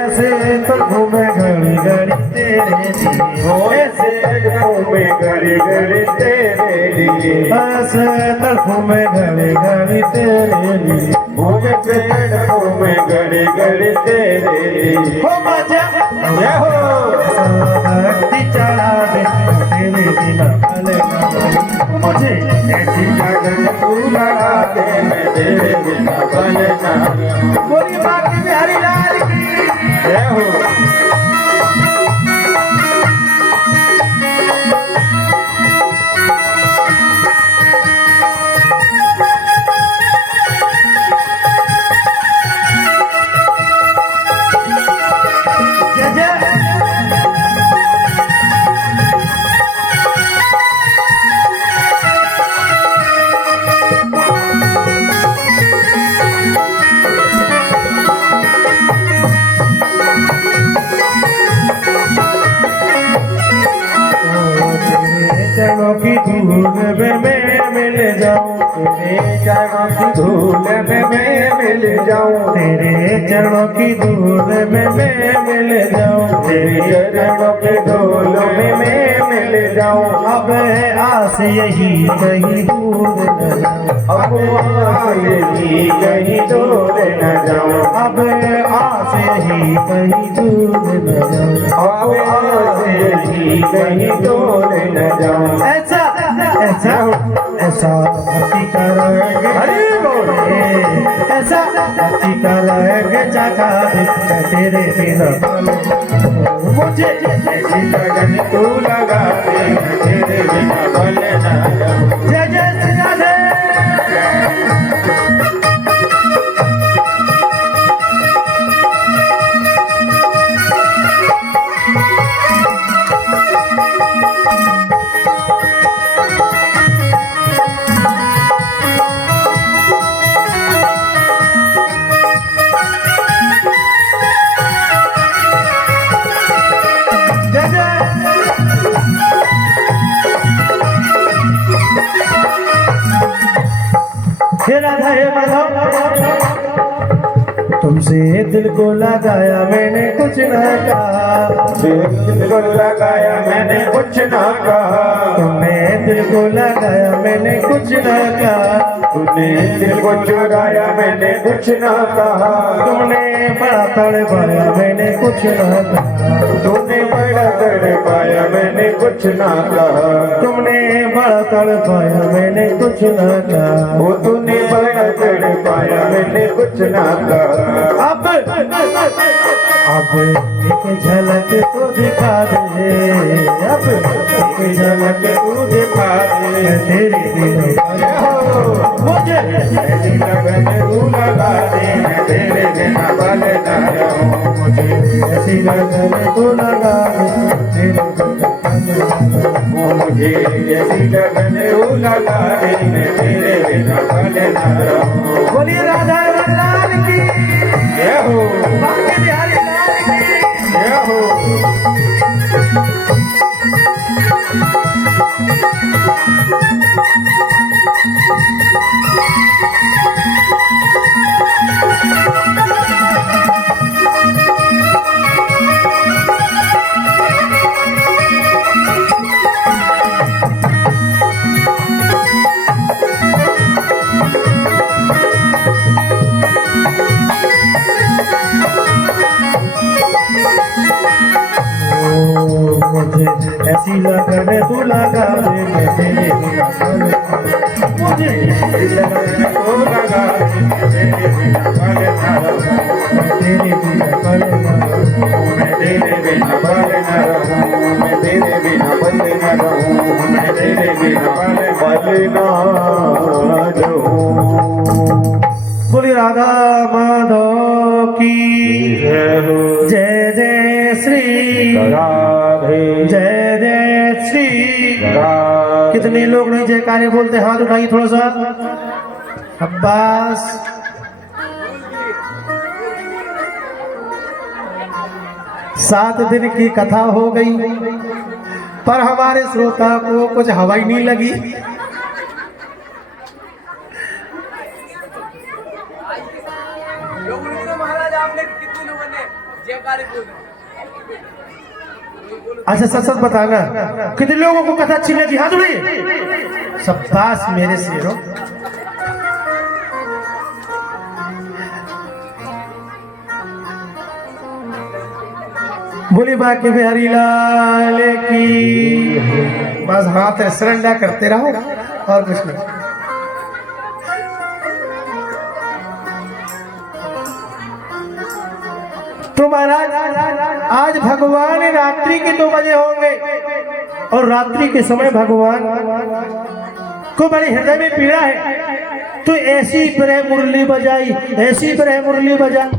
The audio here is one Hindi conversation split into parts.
ऐसे तो घूमे घड़ी घड़ी तेरे लिए, ऐसे घूमे घड़ी घड़ी तेरे लिए, ऐसे तो घूमे घड़ी घड़ी तेरे लिए, घूमे पेड़ घूमे घड़ी घड़ी तेरे लिए। हो मजा जय हो भक्ति चढ़ा दे तेरे बिना भले मुझे ऐसी लगन तू लगा दे, मैं तेरे बिना भले ना रहूं। बोली बाकी बिहारी लाल की जय हो जय जय चरणों की धूल में मैं मिल जाऊं, तेरे चरणों की धूल में मैं मिल जाऊं, तेरे चरणों की धूल में मैं मिल जाऊं, तेरे चरणों की धूल में मैं मिल जाऊं। अब है आस यही कहीं दूर न जाऊं, अब आगे ही कहीं दूर न जाऊं, अब आस यही कहीं दूर न जाऊं, अब आगे ही कहीं दूर न जाऊं। ऐसा ऐसा ऐसा भक्ति करेंगे, हरि बोल। ऐसा भक्ति करेंगे जगा दे तेरे बिना मुझे ऐसी लगन तू लगा दे, मैं तेरे बिना भले ना रहूं। जय जय श्री राधे। जय जय हे राधा हे माधव, तुमसे दिल को लगाया मैंने कुछ न कहा, दिल को लगाया मैंने कुछ ना कहा, तुमने दिल को लगाया मैंने कुछ न कहा, तूने दिल को चुराया मैंने कुछ ना कहा, तुमने बड़ा तड़पाया मैंने कुछ न कहा, तूने बड़ा तड़पाया मैंने कुछ ना कहा, तुमने बड़ा तड़पाया मैंने कुछ न कहा। वो तूने बड़ा तड़पाया मैंने कुछ ना कहा। अब एक झलक तो दिखा दे, अब एक झलक तू दिखा दे तेरे बिना मुझे ऐसी लगन तू लगा दे, मैं तेरे बिना भले ना रहूं। मुझे ऐसी लगन तू लगा दे तेरे बिना मुझे ऐसी लगन तू लगा दे, मैं तेरे बिना भले ना रहूं। बोलिए राधा लाल की जय हो बांके बिहारी लाल की जय हो। मुझे ऐसी लगन तू लगा दे मैं तेरे बिना मुझे ऐसी लगन तू लगा दे, मैं तेरे बिना भले ना रहूं। तेरे बिना मैं तेरे बिना भले ना रहूं, मैं तेरे बिना भले ना रहूं, मैं तेरे बिना भले ना रहूं। बोली राधा माधव की जय हो जय जय श्री राधे जय जय श्री। राधे। कितने लोग नहीं जयकारे बोलते, हाथ उठाइए थोड़ा सा। अब्बास सात दिन की कथा हो गई, पर हमारे श्रोता को कुछ हवाई नहीं लगी। महाराज आपने कितने लोगों ने अच्छा सच सच बताना, कितने लोगों को कथा अच्छी लगी? हाथ उठाइए। शाबाश मेरे शेरों। बोली बाकी बिहारी लाल की। बस हाथ सरंडा करते रहो और कुछ नहीं। तो महाराज आज भगवान रात्रि के 2 बजे होंगे और रात्रि के समय भगवान को बड़ी हृदय में पीड़ा है, तो ऐसी तरह मुरली बजाई, ऐसी तरह मुरली बजाई।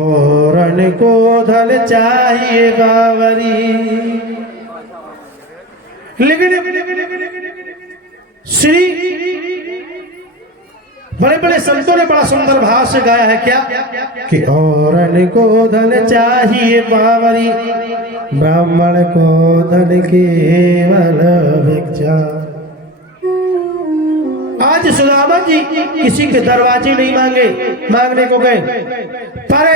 औरन को धन चाहिए बावरी, लेकिन श्री बड़े बड़े संतों ने बड़ा सुंदर भाव से गाया है क्या कि औरन को धन चाहिए बावरी, ब्राह्मण को धन केवल भिक्षा। आज सुदामा जी किसी के दरवाजे नहीं मांगने को गए, पर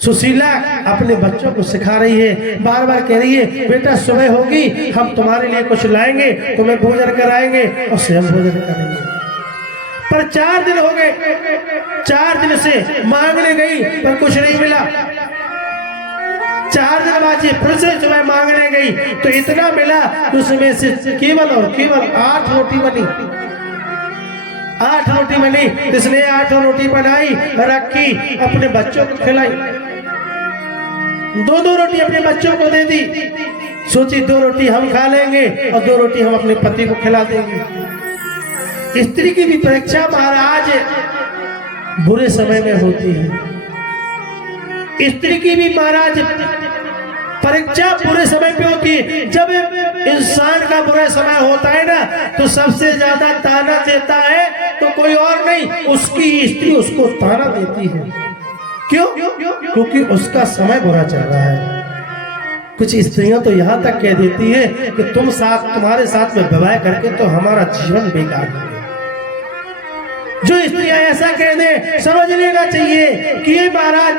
सुशीला अपने बच्चों को सिखा रही है, बार बार कह रही है बेटा सुबह होगी हम तुम्हारे लिए कुछ लाएंगे, तुम्हें भोजन कराएंगे और स्वयं भोजन करेंगे। पर 4 दिन हो गए, 4 दिन से मांगने गई पर कुछ नहीं मिला। 4 दिन बाद फिर से सुबह मांगने गई तो इतना मिला उसमें से केवल और केवल 8 रोटी बनी। 8 रोटी बनी, इसलिए 8 रोटी बनाई, रखी, अपने बच्चों को खिलाई। 2-2 रोटी अपने बच्चों को दे दी, सोची 2 रोटी हम खा लेंगे और 2 रोटी हम अपने पति को खिला देंगे। स्त्री की भी परीक्षा महाराज बुरे समय में होती है। स्त्री की भी महाराज परीक्षा बुरे समय पे होती है। जब इंसान का बुरा समय होता है ना तो सबसे ज्यादा ताना देता है तो कोई और नहीं, उसकी स्त्री उसको ताना देती है। क्यों? क्योंकि उसका समय बुरा चल रहा है। कुछ स्त्रियां तो यहाँ तक कह देती है कि तुम्हारे साथ में विवाह करके तो हमारा जीवन बेकार है। जो स्त्रियां ऐसा कह दे समझ लेना चाहिए कि ये महाराज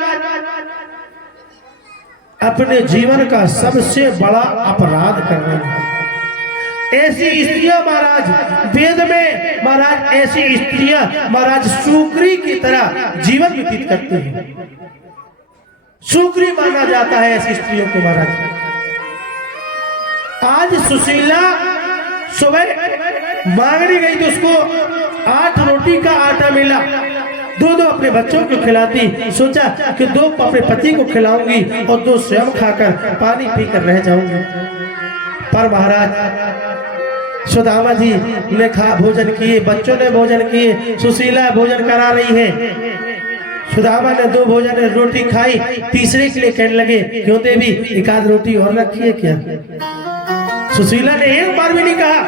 अपने जीवन का सबसे बड़ा अपराध कर रही है। ऐसी स्त्रियां महाराज वेद में महाराज ऐसी स्त्रियां महाराज सुक्री की तरह जीवन व्यतीत करती हैं। सुक्री माना जाता है ऐसी स्त्रियों को महाराज। आज सुशीला सुबह मांगने गई तो उसको 8 रोटी का आटा मिला, 2 अपने बच्चों को खिलाती, सोचा कि 2 अपने पति को खिलाऊंगी और 2 स्वयं खाकर पानी पीकर रह जाऊंगी। पर महाराज सुदामा जी ने भोजन किए, बच्चों ने भोजन किए, सुशीला भोजन करा रही है। सुदामा ने 2 भोजन रोटी खाई, तीसरे के लिए कहने लगे क्यों देवी 1 आध रोटी और रखी है क्या? सुशीला ने एक बार भी नहीं कहा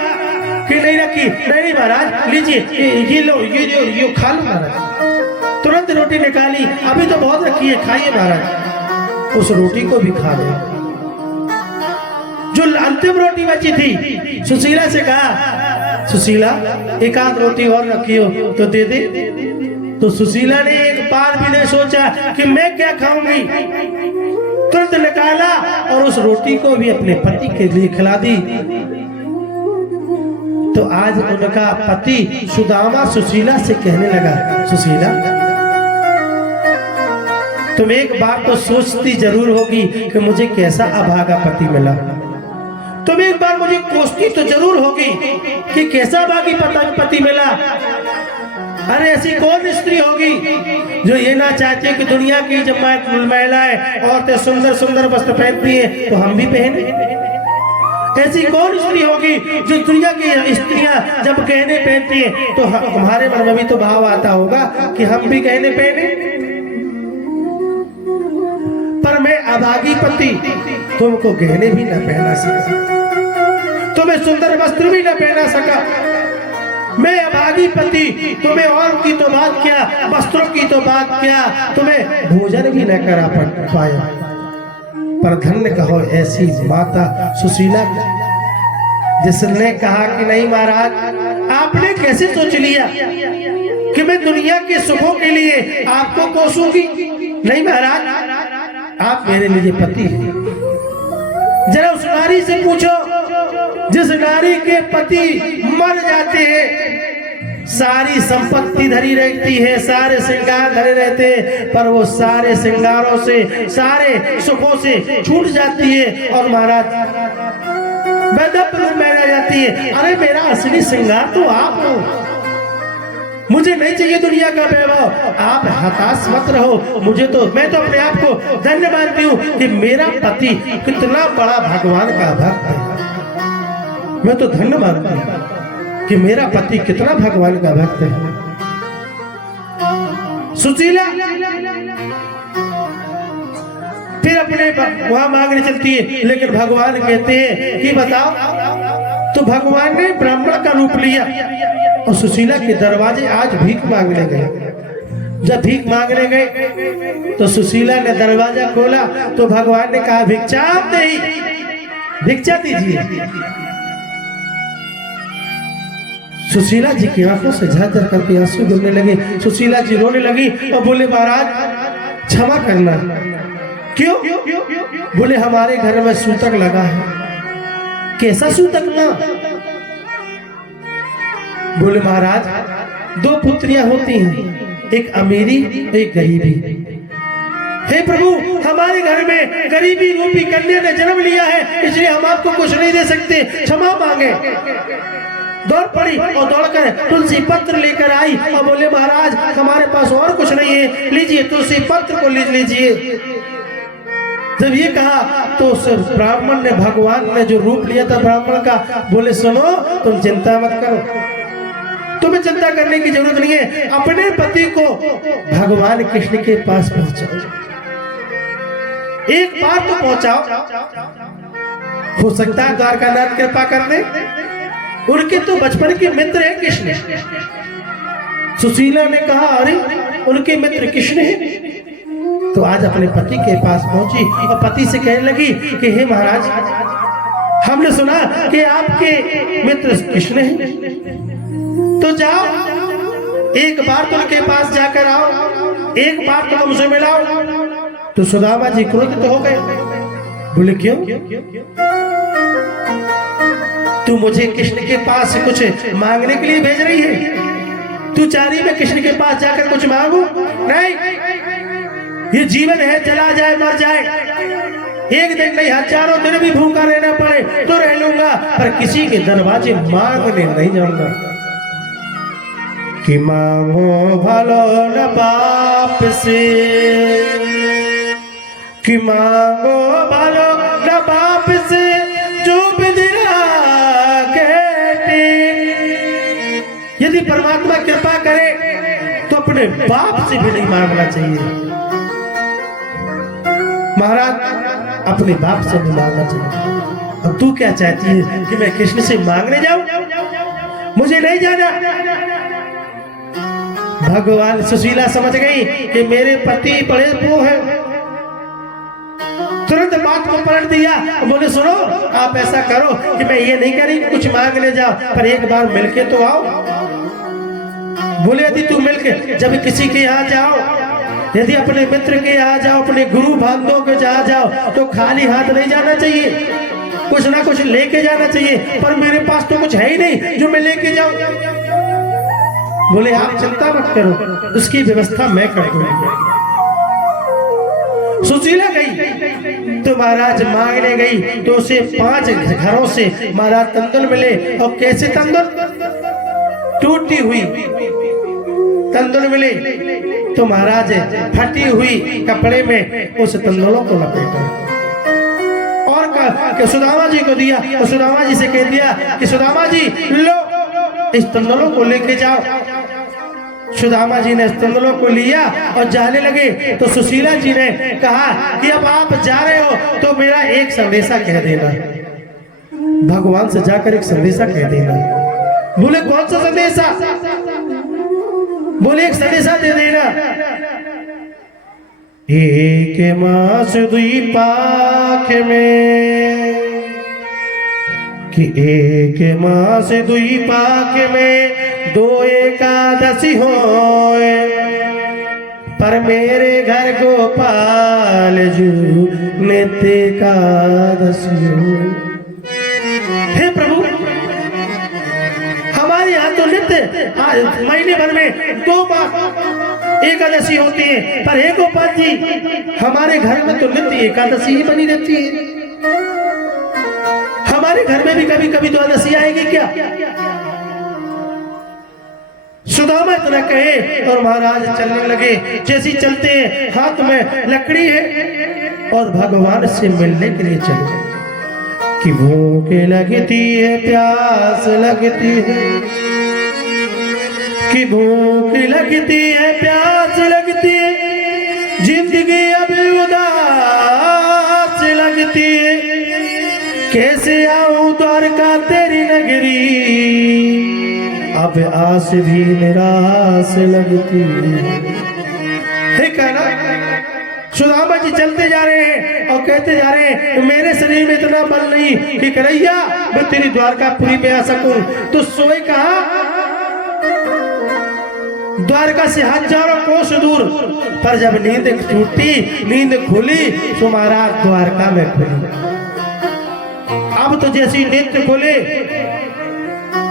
कि नहीं रखी। नहीं महाराज लीजिए, ये लो, ये खा लो महाराज। तुरंत रोटी निकाली, अभी तो बहुत रखी है, खाइए महाराज। उस रोटी को भी खा ले। जो अंतिम रोटी बची थी सुशीला से कहा सुशीला 1 आध रोटी और रखी हो तो दे दे। तो सुशीला ने एक बार भी नहीं सोचा कि मैं क्या खाऊंगी, तुरंत निकाला और उस रोटी को भी अपने पति के लिए खिला दी। तो आज उनका पति सुदामा सुशीला से कहने लगा सुशीला तुम एक बार तो सोचती जरूर होगी कि मुझे कैसा अभागा पति मिला। तुम एक बार मुझे कोसती तो जरूर होगी कि कैसा अभागी पति मिला। अरे ऐसी कौन स्त्री होगी जो ये ना चाहती है कि दुनिया की जब महिलाएं औरतें सुंदर सुंदर वस्त्र पहनती हैं तो हम भी पहने। ऐसी कौन स्त्री होगी जो दुनिया की स्त्रियां जब गहने पहनती हैं तो तुम्हारे मन में भी तो भाव आता होगा कि हम भी गहने पहने। पर मैं अभागी पति तुमको गहने भी न पहना सका, तुम्हें सुंदर वस्त्र भी न पहना सका। मैं अभागी पति तुम्हें और की तो बात क्या, वस्त्रों की तो बात क्या, तुम्हें भोजन भी न करा पाया। पर धन्य कहो ऐसी माता सुशीला जिसने कहा कि नहीं महाराज आपने कैसे सोच लिया कि मैं दुनिया के सुखों के लिए आपको कोसूंगी। नहीं महाराज, आप मेरे लिए पति हैं। जरा उस नारी से पूछो जिस नारी के पति मर जाते हैं, सारी संपत्ति धरी रहती है, सारे श्रृंगार धरे रहते हैं, पर वो सारे श्रृंगारों से, सारे सुखों से छूट जाती है और महाराज बेदब रूप में रह जाती है। अरे मेरा असली श्रृंगार तो आप हो, मुझे नहीं चाहिए दुनिया का वैभव, आप हताश मत रहो। मुझे तो, मैं तो अपने आप को धन्य मानती हूँ कि मेरा पति कितना बड़ा भगवान का भक्त है। मैं तो धन्य मानती हूँ कि मेरा पति कितना भगवान का भक्त है। सुशीला फिर अपने वहां मांगने चलती है, लेकिन भगवान कहते हैं कि बताओ, तो भगवान ने ब्राह्मण का रूप लिया और सुशीला के दरवाजे आज भीख मांगने गए। जब भीख मांगने गए तो सुशीला ने दरवाजा खोला तो भगवान ने कहा भिक्षा नहीं, भिक्षा दीजिए। सुशीला जी की आंखों से झरझर करके आंसू गिरने लगे। सुशीला जी रोने लगी और बोले महाराज क्षमा करना। क्यों? बोले हमारे घर में सूतक लगा है। कैसा सूतक ना? बोले महाराज दो पुत्रियां होती हैं, एक अमीरी एक गरीबी। हे प्रभु, हमारे घर में गरीबी रूपी कन्या ने जन्म लिया है, इसलिए हम आपको कुछ नहीं दे सकते, क्षमा मांगे। दौड़ पड़ी और दौड़कर तुलसी पत्र लेकर आई और बोले महाराज हमारे पास और कुछ नहीं है, लीजिए तुलसी पत्र को लीजिए। जब ये कहा तो उस ब्राह्मण ने, भगवान ने जो रूप लिया था ब्राह्मण का, बोले सुनो तुम चिंता मत करो, तुम्हें चिंता करने की जरूरत नहीं है, अपने पति को भगवान कृष्ण के पास पहुंचाओ, एक बार तो पहुंचाओ, हो सकता है द्वारकानाथ कृपा कर दे। उनके तो बचपन के मित्र हैं कृष्ण। सुशीला ने कहा अरे उनके मित्र कृष्ण हैं, तो आज अपने पति के पास पहुंची और पति से कहने लगी कि हे महाराज, हमने सुना कि आपके मित्र कृष्ण हैं, तो जाओ एक बार तो उनके पास जाकर आओ, एक बार तो हमसे मिलाओ। तो सुदामा जी क्रोधित हो गए, बोले क्यों? तू मुझे कृष्ण के पास कुछ मांगने के लिए भेज रही है? तू चाह रही मैं कृष्ण के पास जाकर कुछ मांगू? नहीं, ये जीवन है, चला जाए मर जाए, एक दिन नहीं हजारों दिन भी भूखा रहना पड़े तो रह लूंगा, पर किसी के दरवाजे मांगने नहीं जाऊंगा। कि मांगो भलो न बाप से, कि मांगो भलो न बाप से जो बिदरा कहते। यदि परमात्मा कृपा करे तो अपने बाप से भी नहीं मांगना चाहिए। महाराज अपने बाप से भी मांगना चाहिए। और तू क्या चाहती है कि मैं कृष्ण से मांगने जाऊं? मुझे नहीं जाना। भगवान, सुशीला समझ गई कि मेरे पति बड़े वो है, तुरंत बात को पलट दिया। बोले सुनो, आप ऐसा करो कि मैं ये नहीं कह रही कुछ मांगने जाओ, पर एक बार मिलके तो आओ। बोले यदि तू मिलके, जब किसी के यहाँ जाओ, यदि अपने मित्र के यहाँ जाओ, अपने गुरु बांधवों के जहाँ जाओ, तो खाली हाथ नहीं जाना चाहिए, कुछ ना कुछ लेके जाना चाहिए। पर मेरे पास तो कुछ है ही नहीं जो मैं लेके जाऊं। बोले आप चिंता मत करो, उसकी व्यवस्था मैं कर दूंगा। सुशीला गई तो महाराज मांगने गई तो उसे 5 घरों से महाराज तंदुल मिले। और कैसे तंदुल? टूटी हुई तंदुल मिले। तो महाराज फटी हुई कपड़े में उस तंदुलों को लपेटा और सुदामा जी को दिया। और सुदामा जी से कह दिया कि सुदामा जी लो, इस तंदुलों को लेके जाओ। सुदामा जी ने तंदुलों को लिया और जाने लगे। तो सुशीला जी ने कहा कि अब आप जा रहे हो तो मेरा एक संदेशा कह देना, भगवान से जाकर एक संदेशा कह देना। बोले कौन सा संदेशा? बोले एक संदेशा दे देना। एक मास दुई पाख में, कि एक मास दुई पाख में 2 एकादशी होए, पर मेरे घर गोपाल जू नित्य एकादशी हो। हे प्रभु, हमारे यहाँ तो नित्य महीने भर में 2 बार एकादशी होती है, पर हे गोपाल जी हमारे घर में तो नित्य एकादशी ही बनी रहती है। हमारे घर में भी कभी कभी द्वादशी आएगी क्या? सुदामा इतना कहे और महाराज चलने लगे। जैसे चलते हैं हाथ में लकड़ी है और भगवान से मिलने के लिए चले। कि भूख लगती है प्यास लगती है, कि भूख लगती है प्यास लगती है, जिंदगी अभी उदास लगती है, कैसे आऊं द्वारका तेरी नगरी, अब आस भी निराश लगती है। कहना सुदामा जी चलते जा रहे हैं और कहते जा रहे हैं मेरे शरीर में इतना बल नहीं कि करैया मैं तेरी द्वारकापुरी पे आ सकूं। तो सोए कहा द्वारका से हजारों कोस दूर, पर जब नींद टूटी नींद खुली तो महाराज द्वारका में खुली। अब तो जैसी नींद खुले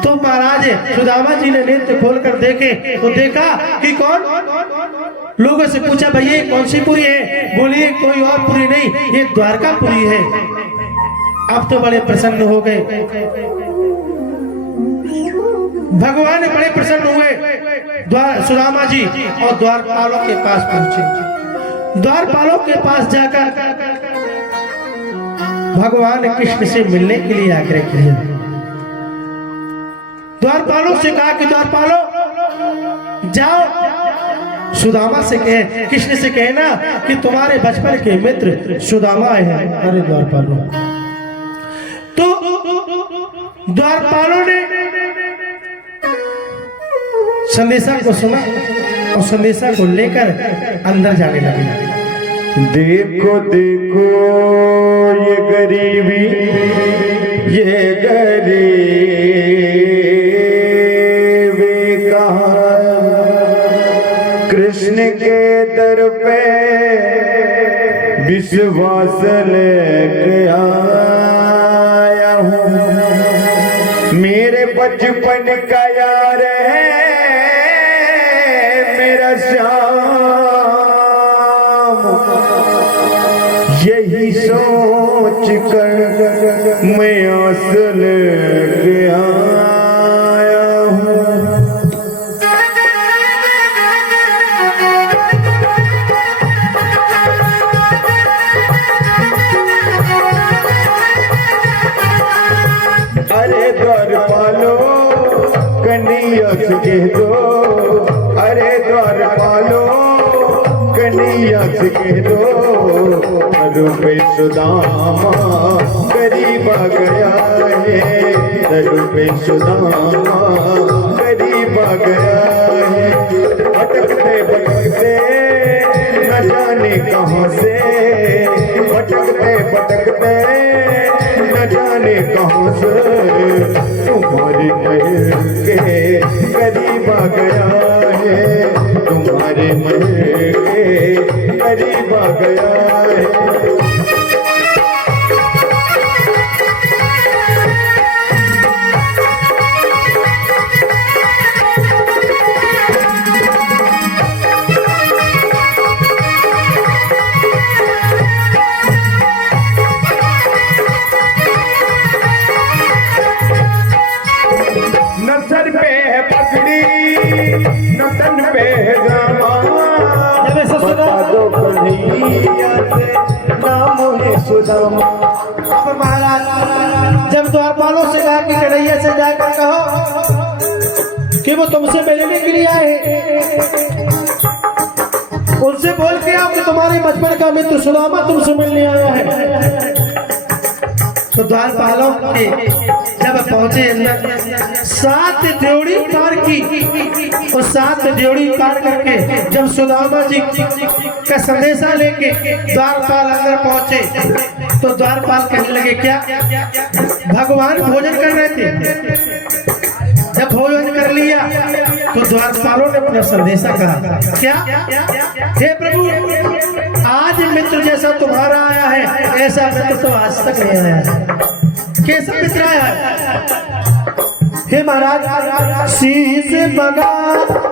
तो महाराज सुदामा जी ने नेत्र खोलकर देखे तो देखा कि कौन। लोगों से पूछा भैया कौन सी पुरी है? बोलिए कोई और पुरी नहीं, ये द्वारकापुरी है। अब तो बड़े प्रसन्न हो गए, भगवान बड़े प्रसन्न हुए। सुदामा जी और द्वारपालों के पास पहुंचे। द्वारपालों के पास जाकर भगवान कृष्ण से मिलने के लिए आग्रह किया। द्वारपालों से कहा कि द्वारपालों जाओ सुदामा से कहे, कृष्ण से कहना कि तुम्हारे बचपन के मित्र सुदामा आए हैं। अरे द्वारपालों, तो द्वारपालों ने संदेशा को सुना और संदेशा को लेकर अंदर जाने लगे। देखो देखो ये गरीबी, ये गरीबी कृष्ण के दर पे विश्वास लेके आया हूँ। मेरे बचपन का यार है मेरा श्याम, यही सोच कर मैं आस लेके आया हूँ। अरे द्वारपालो कन्हैया से कह दो, अरे द्वारपालो कन्हैया से कह दो, रूपे सुदामा गरीब आ गया है, रूपे सुदामा गरीब आ गया है। भटकते भटकते न जाने कहाँ से, भटकते भटकते न जाने कहाँ से, तुम्हारे महल के करीब आ गया है, तुम्हारे महल के करीब आ गया है। न सर पे है पगड़ी न तन पे है जामा, बता दो कन्हैया से नाम है सुदामा। अब महाराज जब द्वारपालों से कहा कि कन्हैया से जाकर कहो कि वो तुमसे मिलने के लिए आए, उनसे बोल के आप तुम्हारे बचपन का मित्र सुदामा तुमसे मिलने आया है। तो द्वारपालों के जब पहुंचे अंदर 7 ड्योढ़ी पार की और 7 ड्योढ़ी पार करके जब सुदामा जी का संदेशा लेके द्वारपाल अंदर पहुंचे तो द्वारपाल कहने लगे क्या भगवान भोजन कर रहे थे। जब भोजन कर लिया तो द्वारपालों ने अपना संदेशा कहा, क्या हे प्रभु, आज मित्र जैसा तुम्हारा आया है, ऐसा मित्र तो आज तक नहीं आया है। कैसा मित्र आया है? हे महाराज, शीश बगा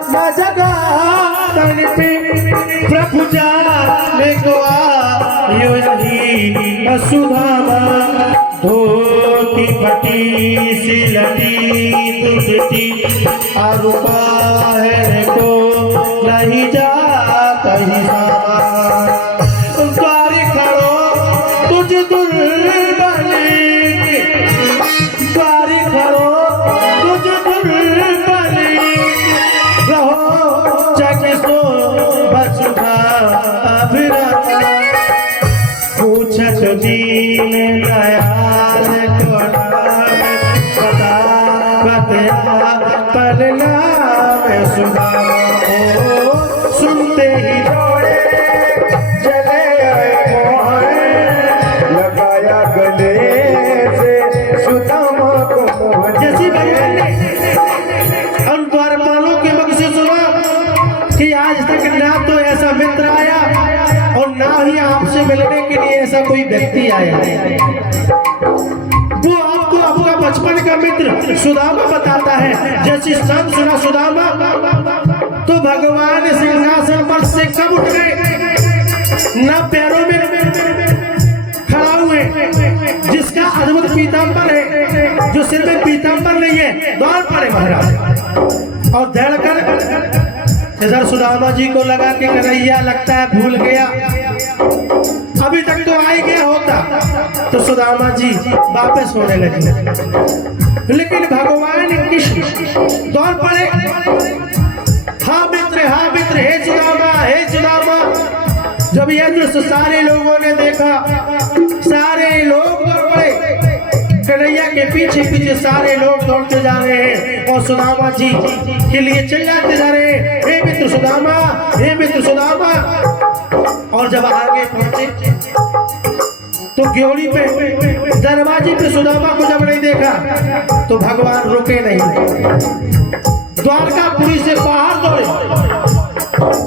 न जगा तन पे प्रभु जाने को आयो यही असुधामा, धोती फटी सिलटी टूटती आरुपा है को नहीं जा कहीं द्वारी खड़ो तुझ दुर्बली, द्वारी खड़ो तुझ दुर्बली, रहो जग सो बसुधा पूछत दीन दयाल पलना में सुना सुनते ही दौड़े चले आए मोहन, लगाया गले से सुदामा को मोहन। जैसी भगवान ने उन द्वारपालों के मुख से सुना कि आज तक ना तो ऐसा मित्र आया और ना ही आपसे मिलने के लिए ऐसा कोई व्यक्ति आया, वो आपको आपका बचपन का मित्र सुदामा बताता है। जैसे संत सुना सुदामा तो भगवान सिंहासन पर से कब उठ गए, न पैरों में खड़ा हुए, जिसका अद्भुत पीताम्बर है, जो सिर में पीताम्बर नहीं है, दौड़ पड़े महाराज और दौड़कर इधर सुदामा जी को लगा कि कन्हैया लगता है भूल गया, अभी तक तो आ ही गया होता। तो सुदामा जी वापस होने लगे, लेकिन भगवान कृष्ण दौड़ पड़े, हाँ मित्र हे सुदामा, हे सुदामा। जब यह दृश्य सारे लोगों ने देखा, सारे लोग दौड़ पड़े, कन्हैया के पीछे पीछे सारे लोग दौड़ते जा रहे हैं और सुदामा जी के लिए चिल्लाते जा रहे हैं, हे मित्र सुदामा, हे मित्र सुदामा। और जब आगे पहुंचे तो ग्योड़ी पे दरवाजे पे सुदामा को जब नहीं देखा तो भगवान रुके नहीं, द्वारकापुरी से बाहर दौड़े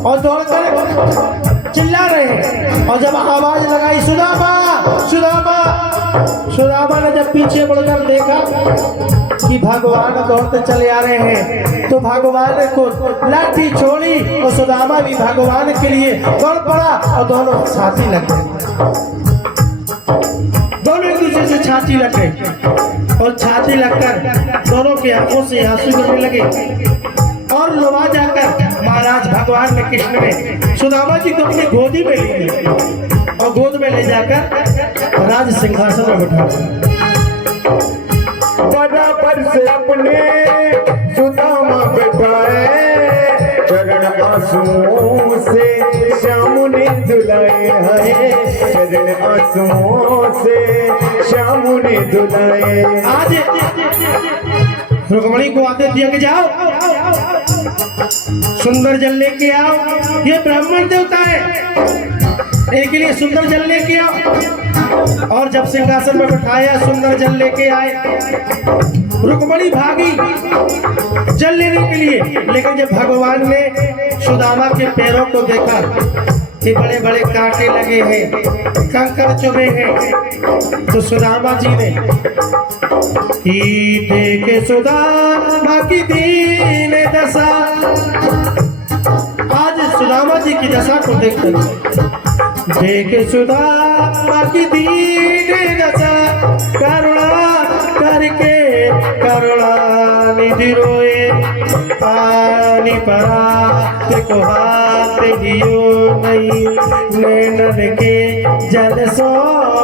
और दौड़कर चिल्ला रहे हैं। और जब आवाज लगाई सुदामा सुदामा, सुदामा ने जब पीछे मुड़कर देखा कि भगवान दौड़ते चले आ रहे हैं तो भगवान को लाठी छोड़ी और सुदामा भी भगवान के लिए दौड़ पड़ा और दोनों छाती लग गए, दोनों एक दूसरे से छाती लग गए और छाती लगकर दोनों की आंखों से आंसू गिरने लगे। और लोवा जाकर महाराज भगवान ने कृष्ण ने सुदामा जी को अपनी गोदी में ले लिया और गोद में ले जाकर राज सिंहासन में बैठा, बराबर से अपने सुदामा बैठाए, चरण आंसुओं से श्याम ने धुलाए हैं, चरण आंसुओं से श्याम ने धुलाए। आज रुक्मणी को आदेश दिया कि जाओ सुंदर जल लेके आओ, ये ब्राह्मण देवता है, इनके लिए सुंदर जल लेके आओ। और जब सिंहासन में बिठाया सुंदर जल लेके आए, रुक्मणी भागी जल लेने के लिए, लेकिन जब भगवान ने सुदामा के पैरों को देखा कि बड़े बड़े कांटे लगे हैं, कंकड़ चुभे हैं, तो सुदामा जी ने देखे सुदामा की दीन दशा, आज सुदामा जी की दशा को देखे सुदामा की दीन दशा, करुणा करके करुणा निधि रोए, पानी परा को हाथ दियो नहीं, नैनन के जल सो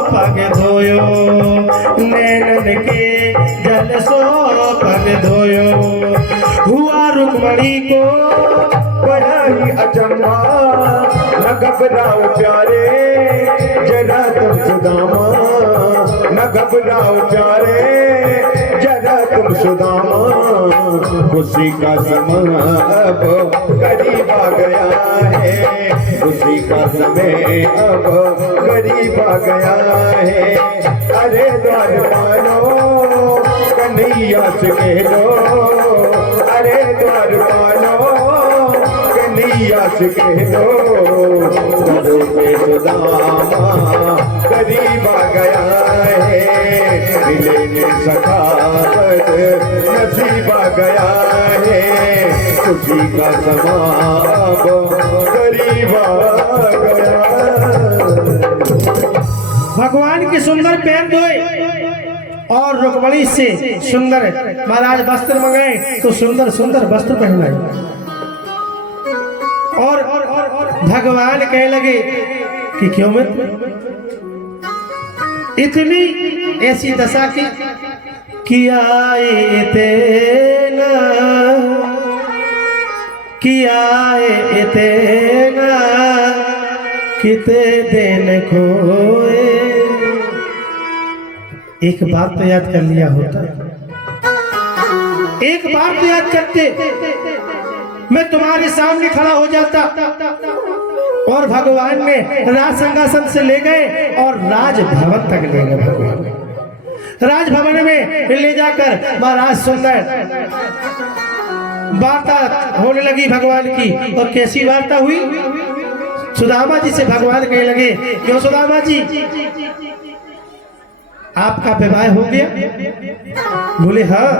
पग धोयो, नैनन के जल सो पग धोयो। हुआ रुक्मणी को बड़ा ही अचंभा, न घबराओ प्यारे जरा तुम सुदामा, न घबराओ प्यारे जरा तुम सुदामा, खुशी का समय अब करीब आ गया है, खुशी का समय अब करीब आ गया है। अरे द्वारपालो कन्हैया से कह लो, अरे द्वारपालो मैया से कह दो करो के सुदामा करीब आ गया है, मिले में सखावत नसीब आ गया है, खुशी का समाब करीब आ गया। भगवान के सुंदर पैर धोए और रुक्मणी से सुंदर महाराज वस्त्र मंगाए तो सुंदर सुंदर वस्त्र पहनाए और भगवान कहने लगे कि क्यों मैं इतनी ऐसी दशा की किया तेना किया तेना किते दिन खोए। एक बार तो याद कर लिया होता, एक बार तो याद करते मैं तुम्हारे सामने खड़ा हो जाता। और भगवान ने राज सिंहासन से ले गए और राजभवन तक ले गए। भगवान राजभवन में ले जाकर महाराज सुंदर वार्ता होने लगी भगवान की। और कैसी वार्ता हुई? सुदामा जी से भगवान कहने लगे, क्यों सुदामा जी आपका विवाह हो गया? बोले हाँ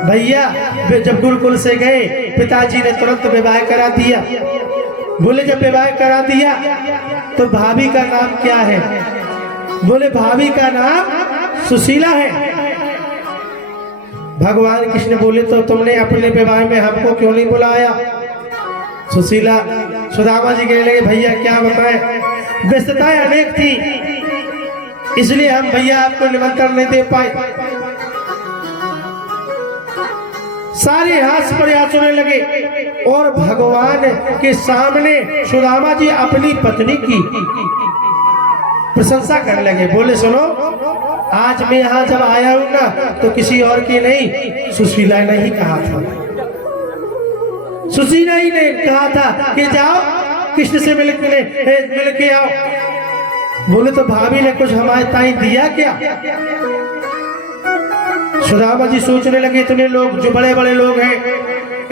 भैया, जब गुरुकुल से गए पिताजी ने तुरंत विवाह करा दिया। बोले जब विवाह करा दिया तो भाभी का नाम क्या है? बोले भाभी का नाम सुशीला है। भगवान कृष्ण बोले तो तुमने अपने विवाह में हमको क्यों नहीं बुलाया? सुशीला सुदामा जी कहने लगे, भैया क्या बताएं, व्यस्तताएं अनेक थी इसलिए हम भैया आपको निमंत्रण नहीं दे पाए। सारे हाथ प्रयास होने लगे और भगवान के सामने सुदामा जी अपनी पत्नी की प्रशंसा करने लगे। बोले सुनो, आज मैं यहाँ जब आया हूँ ना तो किसी और की नहीं, सुशीला ने ही कहा था। सुशीला ही ने कहा था कि जाओ कृष्ण से मिल के आओ। बोले तो भाभी ने कुछ हमारे ताई दिया क्या? सुदामा जी सोचने लगे, इतने लोग जो बड़े बड़े लोग हैं,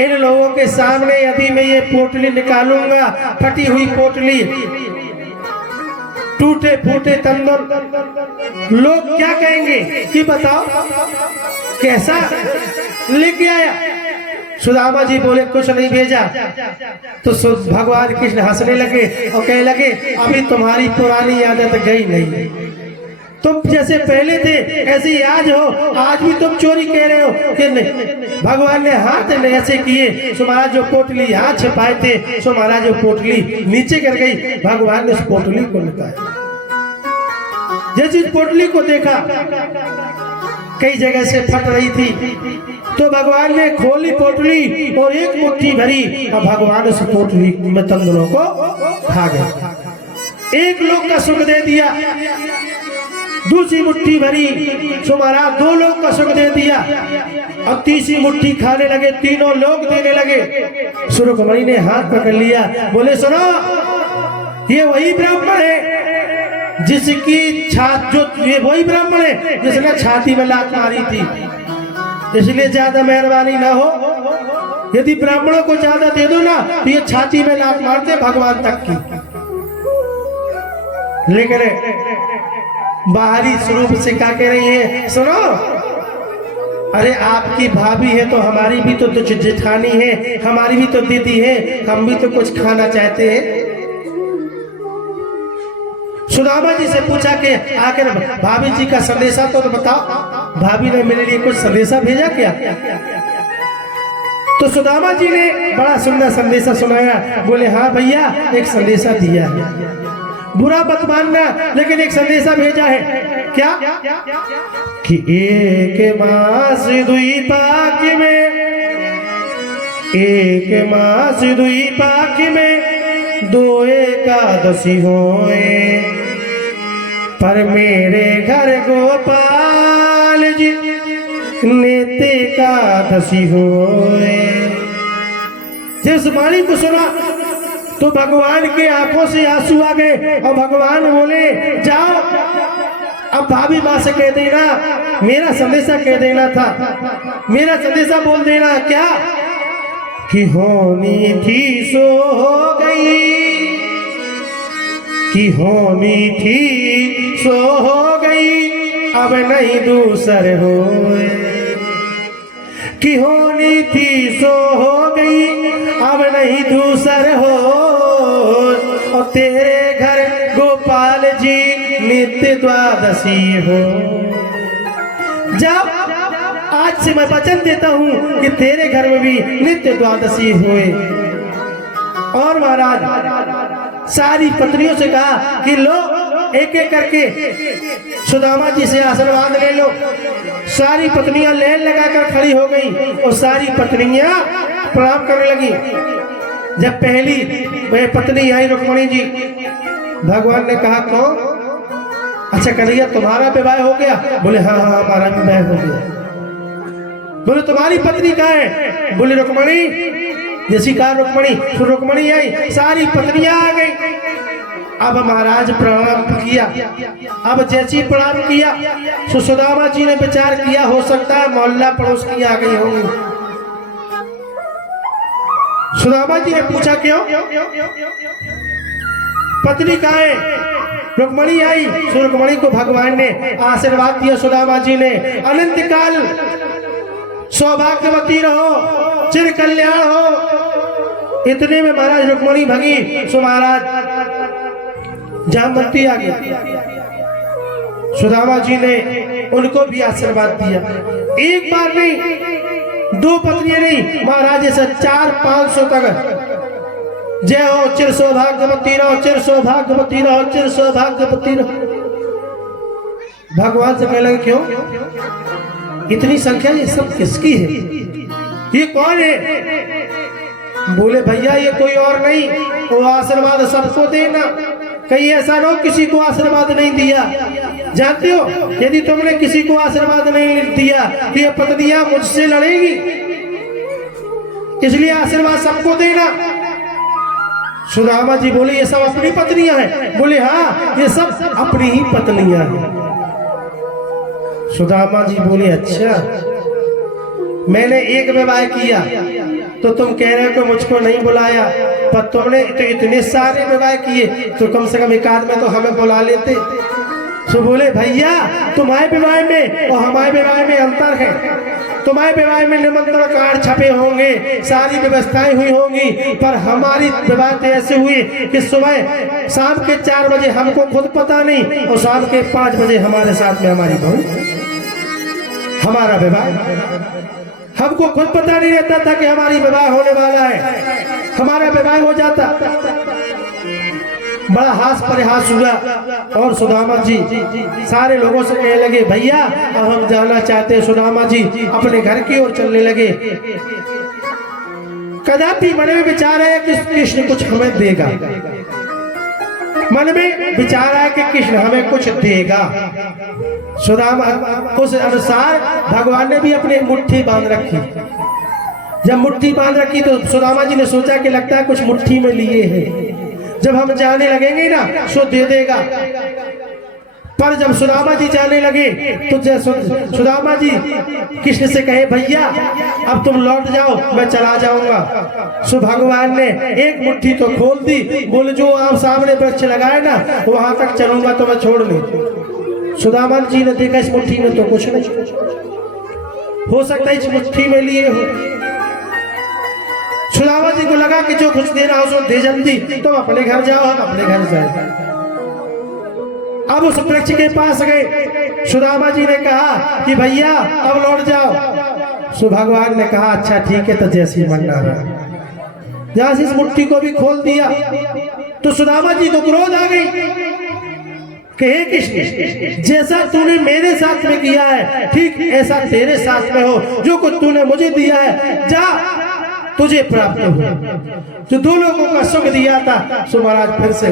इन लोगों के सामने यदि मैं ये पोटली निकालूंगा, फटी हुई पोटली, टूटे फूटे तंदुर, लोग क्या कहेंगे कि बताओ कैसा लेके आया? सुदामा जी बोले कुछ नहीं भेजा। तो भगवान कृष्ण हंसने लगे और कहने लगे, अभी तुम्हारी पुरानी आदत गई नहीं, तुम जैसे पहले थे ऐसे ही आज हो। आज भी तुम चोरी कह रहे हो कि नहीं? भगवान ने हाथ ऐसे किए, सो महाराज जो पोटली हाथ छिपाए थे, सो महाराज जो पोटली नीचे गिर गई। भगवान ने उस पोटली को निकाला। जैसे इस पोटली को देखा कई जगह से फट रही थी, तो भगवान ने खोली पोटली और एक मुट्ठी भरी और भगवान उस पोटली में तंदुरों को खा गए। एक लोग का सुख दे दिया, दूसरी मुट्ठी भरी सो महाराज 2 लोग का सुख दे दिया और तीसरी मुट्ठी खाने लगे, 3 लोग देने लगे। सुरुकमणि ने हाथ पकड़ लिया, बोले सुनो, ये वही ब्राह्मण है जिसकी ये वही ब्राह्मण है जिसने छाती में लात मारी थी, इसलिए ज्यादा मेहरबानी ना हो। यदि ब्राह्मणों को ज्यादा दे दो ना तो ये छाती में लात मारते भगवान तक की। लेकिन बाहरी स्वरूप से क्या कह रही है, सुनो, अरे आपकी भाभी है तो हमारी भी तो जेठानी है, हमारी भी तो दीदी है, हम भी तो कुछ खाना चाहते हैं। सुदामा जी से पूछा कि आखिर भाभी जी का संदेशा तो बताओ, भाभी ने मेरे लिए कुछ संदेशा भेजा क्या? तो सुदामा जी ने बड़ा सुंदर संदेशा सुनाया। बोले हाँ भैया, एक संदेशा दिया है, बुरा मत मानना, लेकिन एक संदेशा भेजा है। क्या? कि एक मास दुई पाक में, एक मास दुई पाक में 2 एकादशी होए, पर मेरे घर गोपाल जी नित एकादशी होए। जिस वाणी को सुना तो भगवान के आंखों से आंसू आ गए और भगवान बोले, जाओ अब भाभी माँ से कह देना, मेरा संदेशा कह देना था, मेरा संदेशा बोल देना। क्या? कि होनी थी सो हो गई, कि होनी थी सो हो गई, अब नहीं दूसर होए। कि होनी थी सो हो गई, अब नहीं दूसर हो। और तेरे घर गोपाल जी नित्य द्वादशी हो। जब आज से मैं वचन देता हूं कि तेरे घर में भी नित्य द्वादशी होए। और महाराज सारी पत्नियों से कहा कि लो एक एक करके सुदामा जी से आशीर्वाद ले लो। सारी पत्नियां लेन लगाकर खड़ी हो गई और सारी पत्नियां प्रणाम करने लगी। जब पहली वह पत्नी आई रुक्मणी जी, भगवान ने कहा कौन? अच्छा कन्हैया तुम्हारा विवाह हो गया? बोले हाँ हाँ हमारा विवाह हो गया। बोले तुम्हारी पत्नी कहाँ है? बोले रुक्मणी। जैसी कहा रुक्मणी, फिर रुक्मणी आई, सारी पत्नियां आ गई। अब महाराज प्रणाम किया। अब जैसी प्रणाम किया सुदामा जी ने विचार किया हो सकता है मोहल्ला पड़ोस की आ गई होंगी। सुदामा जी ने पूछा क्यों? पत्नी कहाँ है? रुक्मणी आई। रुक्मणी को भगवान ने आशीर्वाद दिया। सुदामा जी ने अनंत काल सौभाग्यवती रहो, चिर कल्याण हो। इतने में महाराज रुक्मणी भगी। सो महाराज जामवंती आ गई। सुदामा जी ने उनको भी आशीर्वाद दिया। एक बार नहीं, दो पत्नियां नहीं, महाराज ऐसा 400-500 तक जय हो चिर सौभाग्यवती रहो, चिर सौभाग्यवती रहो, चिर सौभाग्यवती रहो। भगवान से कहने लगे क्यों इतनी संख्या? ये सब किसकी है? ये कौन है? बोले भैया ये कोई और नहीं, वो आशीर्वाद सबको देना। कहीं ऐसा ना हो किसी को आशीर्वाद नहीं दिया। जानते हो यदि तुमने किसी को आशीर्वाद नहीं दिया तो ये पत्नियां मुझसे लड़ेगी, इसलिए आशीर्वाद सबको देना। सुदामा जी बोले ये सब अपनी पत्नियां हैं? बोले हाँ ये सब अपनी ही पत्नियां हैं। सुदामा जी बोले अच्छा मैंने एक विवाह किया तो तुम कह रहे हो कि मुझको नहीं बुलाया, पर तुमने तो इतने सारे विवाह किए तो कम से कम एक आध में तो हमें बुला लेते। तो बोले भैया तुम्हारे विवाह में और हमारे विवाह में अंतर है। तुम्हारे विवाह में निमंत्रण कार्ड छपे होंगे, सारी व्यवस्थाएं हुई होंगी, पर हमारी विवाह तो ऐसे हुई कि सुबह शाम के 4 बजे हमको खुद पता नहीं और शाम के 5 बजे हमारे साथ में हमारी बहू। हमारा विवाह हमको खुद पता नहीं रहता था कि हमारी विवाह होने वाला है, हमारा विवाह हो जाता। बड़ा हास परिहास हुआ और सुदामा जी सारे लोगों से कहने लगे भैया अब हम जाना चाहते हैं। सुदामा जी अपने घर की ओर चलने लगे। कदापि मन में विचार आया कि कृष्ण कुछ हमें देगा, मन में विचार आया कि कृष्ण हमें कुछ देगा। सुदामा उस अनुसार भगवान ने भी अपनी मुट्ठी बांध रखी। जब मुट्ठी बांध रखी तो सुदामा जी ने सोचा कि लगता है कुछ मुट्ठी में लिए हैं, जब हम जाने लगेंगे ना सो दे देगा। पर जब सुदामा जी जाने लगे तो सुदामा जी कृष्ण से कहे भैया अब तुम लौट जाओ मैं चला जाऊंगा। सो भगवान ने एक मुट्ठी तो खोल दी। बोले जो आप सामने वृक्ष लगाए ना वहां तक चलूंगा तो मैं छोड़ नहीं। सुदामा जी ने देखा इस मुट्ठी में तो कुछ नहीं, हो सकता है इस मुट्ठी में लिए हो। सुदामा जी को लगा कि जो कुछ देना हो सो दे जल्दी, तुम अपने घर जाओ हम अपने घर जाए। अब उस वृक्ष के पास गए। सुदामा जी ने कहा कि भैया अब लौट जाओ। सो भगवान ने कहा अच्छा ठीक है तो जैसी मनना रहा। जैसे इस मुट्ठी को भी खोल दिया तो सुदामा जी को क्रोध आ गई कि हे कृष्ण जैसा तूने मेरे साथ में किया है ठीक ऐसा तेरे साथ में हो। जो कुछ तूने मुझे दिया है जा तुझे प्राप्त हो। जो दो लोगों का सुख दिया था सो महाराज फिर से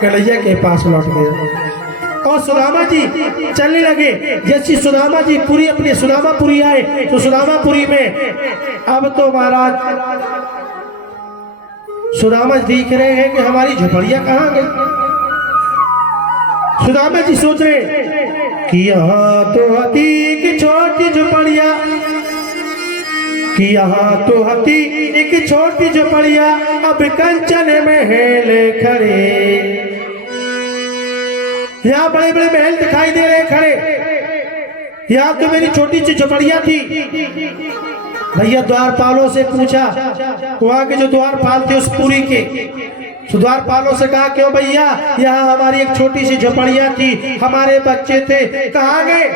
कन्हैया के पास लौट गए और सुदामा जी चलने लगे। जैसी सुदामा जी पूरी अपने सुदामापुरी आए तो सुदामापुरी में अब तो महाराज सुदामा देख रहे हैं कि हमारी झोपड़ियां कहाँ गई। सुदामा जी सोच रहे कि यहाँ तो अति की छोटी झोपड़ियां कि यहाँ तो हती एक छोटी झोपड़िया अब कंचन महल खड़े। यहाँ बड़े बड़े महल दिखाई दे रहे खड़े, यहाँ तो मेरी छोटी सी झोपड़िया थी। भैया द्वारपालों से पूछा, वहां के जो द्वारपाल थे उस पुरी के, तो द्वारपालों से कहा क्यों भैया, यहाँ हमारी एक छोटी सी झोपड़िया थी, हमारे बच्चे थे, कहाँ गए?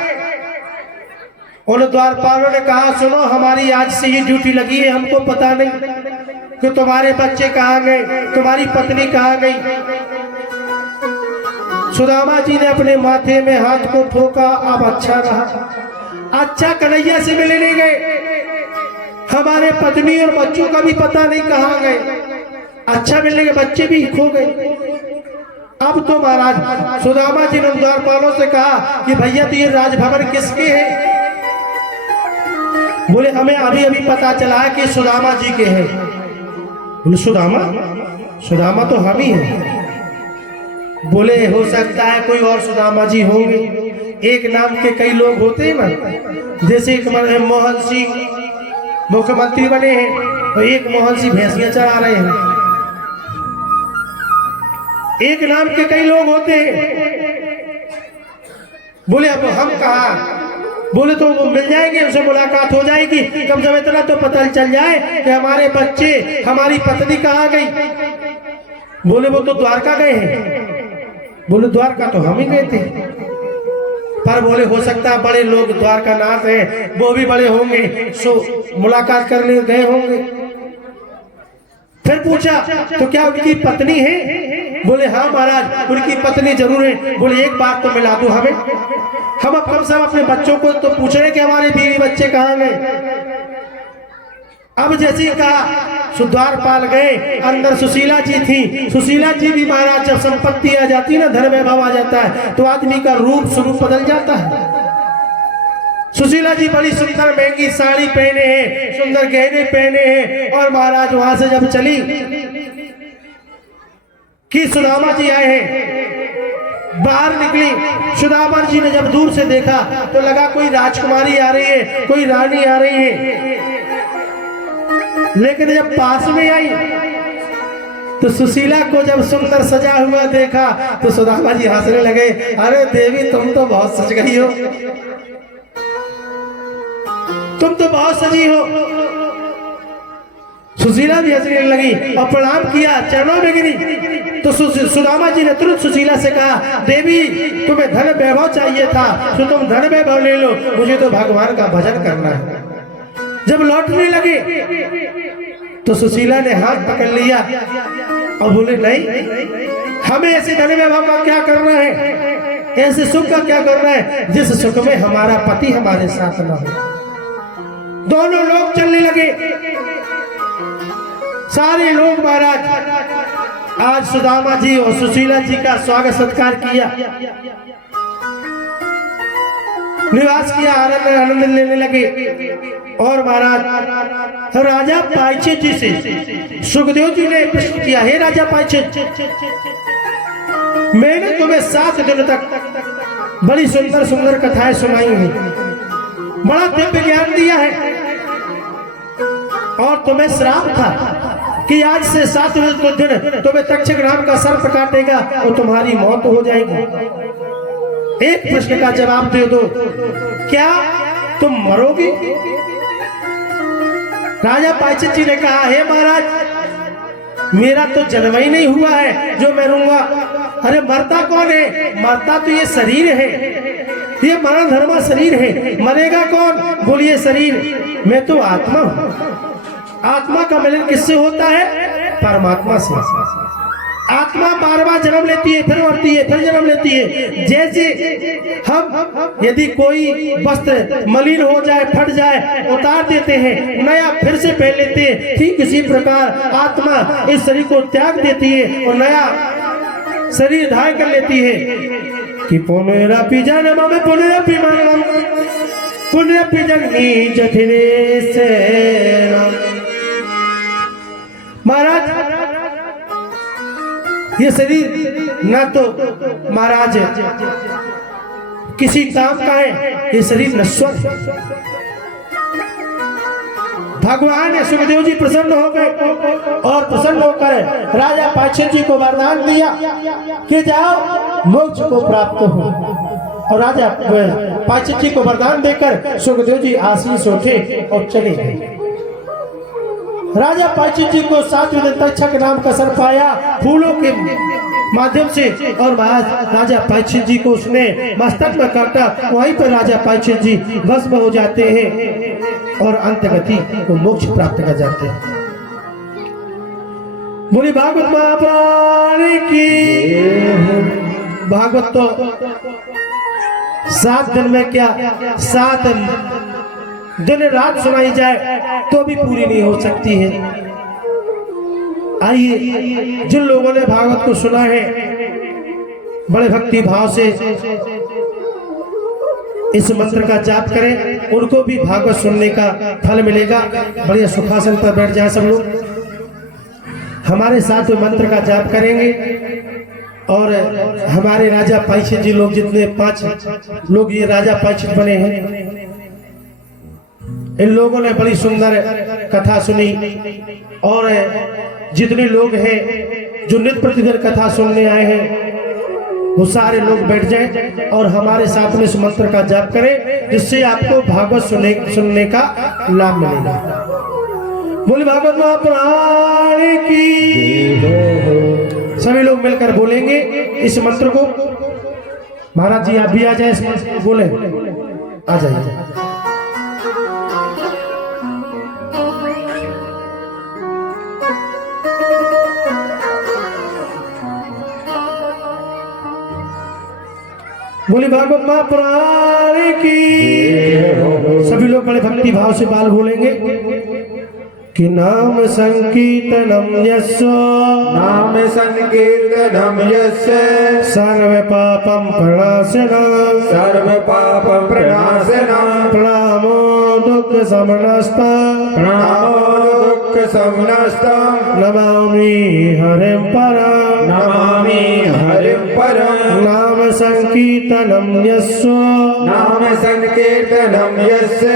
उन द्वारपालों ने कहा सुनो, हमारी आज से ये ड्यूटी लगी है, हमको पता नहीं कि तुम्हारे बच्चे कहाँ गए, तुम्हारी पत्नी कहाँ गई। सुदामा जी ने अपने माथे में हाथ को ठोका, अब अच्छा रहा, अच्छा कन्हैया से मिलने गए, हमारे पत्नी और बच्चों का भी पता नहीं कहाँ गए, अच्छा मिलने के बच्चे भी खो गए। अब तो महाराज सुदामा जी ने द्वारपालों से कहा कि भैया तो ये राजभवन किसके है? बोले हमें अभी अभी पता चला है कि सुदामा जी के हैं। बोले सुदामा, सुदामा तो हम ही हैं। बोले हो सकता है कोई और सुदामा जी होंगे, एक नाम के कई लोग होते हैं ना, जैसे एक मोहन सिंह मुख्यमंत्री बने हैं तो एक मोहन सिंह भैंसियां चरा रहे हैं, एक नाम के कई लोग होते हैं। बोले अब हम कहा? बोले तो वो मिल जाएंगे, उनसे मुलाकात हो जाएगी, कम से कम इतना तो पता चल जाए कि हमारे बच्चे हमारी पत्नी कहाँ गई। बोले वो तो द्वारका गए हैं। बोले द्वारका तो हम ही गए थे, पर बोले हो सकता है बड़े लोग द्वारका नाथ हैं, वो भी बड़े होंगे, सो मुलाकात करने गए होंगे। फिर पूछा तो क्या उनकी पत्नी है? बोले हाँ महाराज उनकी पत्नी जरूर है। बोले एक बात तो मिला दो हमें, हम अब कम से कम अपने बच्चों को तो पूछ रहे कि हमारे बीवी बच्चे कहाँ गए। अब जैसे ही कहा द्वारपाल गए, अंदर सुशीला जी थी। सुशीला जी भी महाराज जब संपत्ति आ जाती है ना, धन वैभव आ जाता है तो आदमी का रूप स्वरूप बदल जाता है। सुशीला जी बड़ी सुंदर महंगी साड़ी पहने हैं, सुंदर गहने पहने हैं, और महाराज वहां से जब चली कि सुदामा जी आए हैं, बाहर निकली, सुदामा जी ने जब दूर से देखा तो लगा कोई राजकुमारी आ रही है, कोई रानी आ रही है, लेकिन जब पास में आई तो सुशीला को जब सुंदर सजा हुआ देखा तो सुदामा जी हंसने लगे, अरे देवी तुम तो बहुत सज गई हो, तुम तो बहुत सजी हो। सुशीला भी हंसने लगी और प्रणाम किया, चरणों में गिरी। तो सुदामा जी ने तुरंत सुशीला से कहा, देवी तुम्हें धन वैभव चाहिए था तो तुम धन वैभव ले लो, मुझे तो भगवान का भजन करना है। जब लौटने लगे तो सुशीला ने हाथ पकड़ लिया और बोले नहीं, हमें ऐसे धन वैभव का क्या करना है, ऐसे सुख का क्या करना है जिस सुख में हमारा पति हमारे साथ न हो। दोनों लोग चलने लगे, सारे लोग महाराज आज सुदामा जी और सुशीला जी का स्वागत सत्कार किया, निवास किया, आनंद लेने लगे। और महाराज राजा पाइछे जी से सुखदेव जी ने प्रश्न किया, हे राजा पाइछे, मैंने तुम्हें 7 दिन तक बड़ी सुंदर सुंदर कथाएं सुनाई हैं, बड़ा दिव्य ज्ञान दिया है, और तुम्हें श्राप था कि आज से 7 दिन तुम्हें तक्षक नाम का सर्प काटेगा और तुम्हारी मौत हो जाएगी। एक प्रश्न का जवाब दे दो, क्या तुम मरोगे? राजा पाइछे जी ने कहा, हे महाराज मेरा तो जन्म ही नहीं हुआ है जो मरूंगा। अरे मरता कौन है? मरता तो ये शरीर है, ये मरण धर्मा शरीर है, मरेगा कौन? बोलिए शरीर, मैं तो आत्मा हूं। आत्मा का मिलन किससे होता है? परमात्मा से। आत्मा बार-बार जन्म लेती है, फिर मरती है, फिर जन्म लेती है। जैसे हम यदि कोई वस्त्र मलिन हो जाए, फट जाए, उतार देते हैं, नया फिर से पहन लेते हैं, ठीक इसी प्रकार आत्मा इस शरीर को त्याग देती है और नया शरीर धारण कर लेती है कि पुनरपि जन्मम पुनरपि मरणम पुनरपि जन्मी जठिने से। महाराज ये शरीर न तो महाराज किसी काम का है, ये शरीर नश्वर। भगवान सुखदेव जी प्रसन्न हो गए और प्रसन्न होकर राजा परीक्षित जी को वरदान दिया कि जाओ मोक्ष को प्राप्त हो। और राजा परीक्षित जी को वरदान देकर सुखदेव जी आशीष उठे और चले गए। राजा परीक्षित जी को 7वें दिन तक्षक नाम का सर्प आया फूलों के माध्यम से और महाराज राजा परीक्षित जी को उसने मस्तक में काटा। वहीं पर राजा परीक्षित जी भस्म हो जाते हैं और अंतगति को मोक्ष प्राप्त कर जाते हैं। बोली भागवत महापुराण की। भागवत तो 7 दिन में क्या 7 दिन रात सुनाई जाए तो भी पूरी नहीं हो सकती है। आइए जिन लोगों ने भागवत को सुना है बड़े भक्ति भाव से इस मंत्र का जाप करें, उनको भी भागवत सुनने का फल मिलेगा। बढ़िया सुखासन पर बैठ जाए सब लोग। हमारे साथ मंत्र का जाप करेंगे और हमारे राजा परीक्षित जी लोग जितने 5 लोग ये राजा परीक्षित बने हैं, इन लोगों ने बड़ी सुंदर कथा सुनी और जितने लोग हैं जो नित्य प्रतिदिन कथा सुनने आए हैं वो सारे लोग बैठ जाएं और हमारे साथ में इस मंत्र का जाप करें, जिससे आपको भागवत सुनने का लाभ मिलेगा। बोले भागवत महापुराण की। सभी लोग मिलकर बोलेंगे इस मंत्र को। महाराज जी आप भी आ जाए, इस मंत्र को बोले, आ जाइए। बोली भागवत महापुराण की। सभी लोग बड़े भक्ति भाव से बाल बोलेंगे कि नाम संकीर्तनम यस्य, नाम संकीर्तनम यस्य, सर्व पापम प्रणाशनम, सर्व पापम प्रणाशनम, प्रणामो दुख समनस्तम, प्रणामो दुख समनस्तम, नमामि हरिं परम, नमामि हरिं परम। नाम संकीर्तनम यस्य, नाम संकीर्तनम यस्य,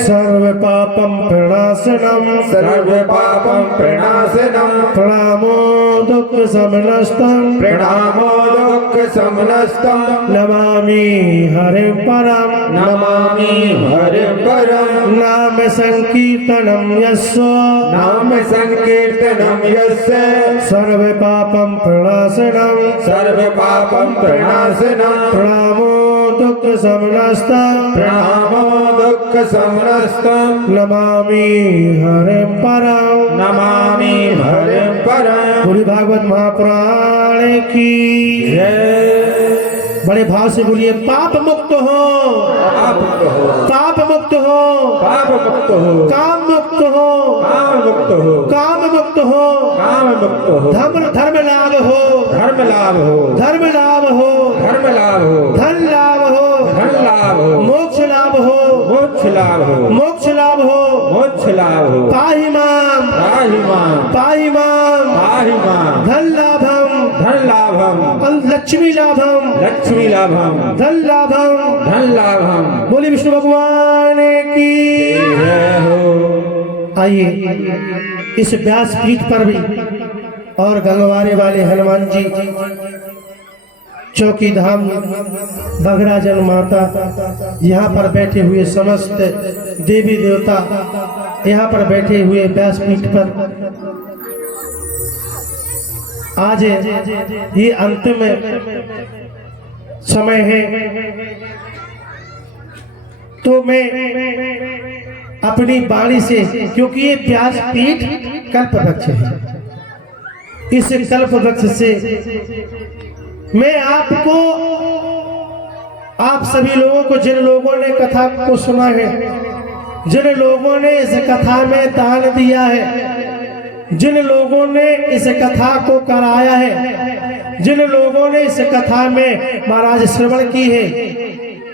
सर्व पापम प्रणाशनम, सर्व पापम प्रणाशनम, प्रणामो दुख समनस्तम, प्रणामो दुख समनस्तम, नमामि हरिं परम, नमामि हरिं परम। नाम संकीर्तनम यस्य, नाम संकीर्तनम यस्य, सर्व पापम प्रणाशनम, सर्व पापम प्रणाशनम, प्रणामो दुख समनस्तम, प्रणामो दुख समनस्तम, नमामि हरिं परम, नमामि हरिं परम। पूरी भागवत महापुराण की जय। बड़े भाव से बोलिए पाप मुक्त हो, पाप मुक्त हो, पाप मुक्त हो, पाप मुक्त हो, काम मुक्त हो, काम मुक्त हो, काम मुक्त हो, काम मुक्त हो, धर्म लाभ हो, धर्म लाभ हो, धर्म लाभ हो, धर्म लाभ हो, धन लाभ हो, धन लाभ हो, मोक्ष लाभ हो, मोक्ष लाभ हो, मोक्ष लाभ हो, मोक्ष लाभ हो। पाहि माम, पाहि मां, पाहि माम, पाहि मां, धन लाभम, धन लाभम, लक्ष्मी लाभम, लक्ष्मी लाभम, धन लाभम, धन लाभम। बोले विष्णु भगवान की जय हो। आइए इस व्यास पीठ पर भी और गंगवारे वाले हनुमान जी, चौकी धाम बघराजन माता, यहाँ पर बैठे हुए समस्त देवी देवता, यहाँ पर बैठे हुए व्यास पीठ पर आज ये अंतिम समय है, तो मैं अपनी वाणी से, क्योंकि ये व्यास पीठ कल्प वृक्ष है, इस कल्प वृक्ष से मैं आपको, आप सभी लोगों को, जिन लोगों ने कथा को सुना है, जिन लोगों ने इस कथा में दान दिया है, जिन लोगों ने इस कथा को कराया है, जिन लोगों ने इस कथा में महाराज श्रवण की है,